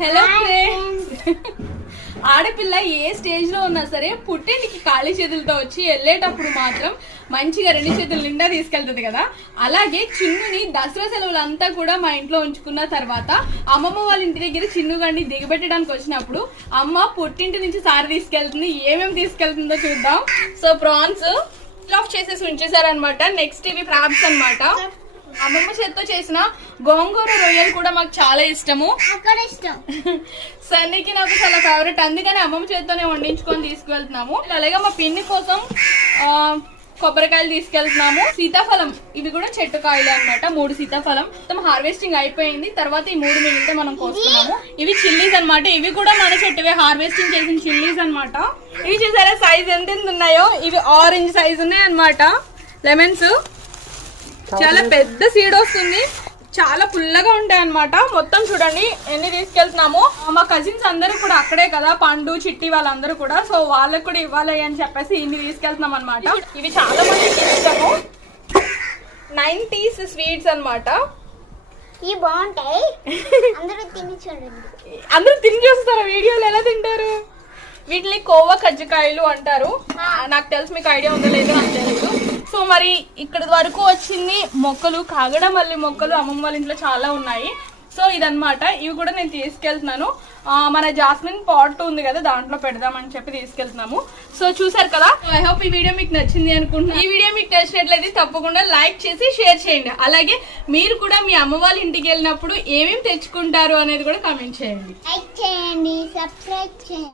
Hello friends. ఆడపిల్ల ఏ stage లో ఉన్నా సరే పుట్టింటికి ఖాళీ చేతులతో వచ్చి వెళ్ళేటప్పుడు మాత్రం మంచిగా 2 చేతుల నిండా తీసుకెళ్తుంది కదా. అలాగే చిన్నుని దసరా సెలవులంతా కూడా మా ఇంట్లో ఉంచుకున్న తర్వాత అమ్మమ్మ వాళ్ళ ఇంటి దగ్గర చిన్ను గండి దిగబెట్టడానికి వచ్చినప్పుడు అమ్మ పుట్టింటి నుంచి సారి తీసుకెళ్తుంది. ఏమేమి తీసుకెళ్తుందో చూద్దాం. సో ప్రాన్స్ ఆఫ్ చేసేసి ఉంచేసారనమాట. నెక్స్ట్ ఇవి ఫ్రాబ్స్ అనమాట. అమ్మమ్మ చేత్తో చేసిన గోంగూర రొయ్యలు కూడా మాకు చాలా ఇష్టము. సన్నీకి నాకు చాలా ఫేవరెట్, అందుకని అమ్మమ్మ చేత్తోనే వండించుకొని తీసుకువెళ్తున్నాము. అలాగే మా పిన్ని కోసం కొబ్బరికాయలు తీసుకెళ్తున్నాము. సీతాఫలం, ఇవి కూడా చెట్టు కాయలు అనమాట. 3 సీతాఫలం మొత్తం హార్వెస్టింగ్ అయిపోయింది. తర్వాత ఈ 3 మిగిలితే మనం కోసుకున్నాము. ఇవి చిల్లీస్ అనమాట. ఇవి కూడా మన చెట్టువే, హార్వెస్టింగ్ చేసిన చిల్లీస్ అనమాట. ఇవి చూసారా సైజ్ ఎంత ఉన్నాయో. ఇవి ఆరెంజ్ సైజ్ ఉన్నాయి అనమాట. లెమన్స్ చాలా పెద్ద సీడ్ వస్తుంది, చాలా పుల్లగా ఉంటాయి అనమాట. మొత్తం చూడండి ఎన్ని తీసుకెళ్తున్నాము. మా కజిన్స్ అందరూ కూడా అక్కడే కదా, పండు చిట్టి వాళ్ళందరూ కూడా. సో వాళ్ళకి కూడా ఇవ్వాలి అని చెప్పేసి ఇన్ని తీసుకెళ్తున్నాం అనమాట. ఇవి చాలా మందికి ఇష్టము. 90s స్వీట్స్ అనమాట. ఇవి బాగుంటాయి, అందరూ తిని చూడండి. అందరూ తిని చూస్తారా? వీడియోలు ఎలా తింటారు? వీటిని కోవా కజ్జికాయలు అంటారు. నాకు తెలుసు, మీకు ఐడియా ఉందో లేదో నాకు తెలియదు. సో మరి ఇక్కడ వరకు వచ్చింది మొక్కలు, కాగడమల్లి మొక్కలు అమ్మమ్మ వాళ్ళ ఇంట్లో చాలా ఉన్నాయి. సో ఇదన్నమాట. ఇవి కూడా నేను తీసుకెళ్తున్నాను. మన జాస్మిన్ పాట్ ఉంది కదా, దాంట్లో పెడదామని చెప్పి తీసుకెళ్తున్నాము. సో చూసారు కదా. ఐ హోప్ ఈ వీడియో మీకు నచ్చింది అనుకుంటున్నాను. ఈ వీడియో మీకు నచ్చినట్లయితే తప్పకుండా లైక్ చేసి షేర్ చేయండి. అలాగే మీరు కూడా మీ అమ్మ వాళ్ళ ఇంటికి వెళ్ళినప్పుడు ఏమేమి తెచ్చుకుంటారు అనేది కూడా కామెంట్ చేయండి. లైక్ చేయండి, సబ్స్క్రైబ్ చేయండి.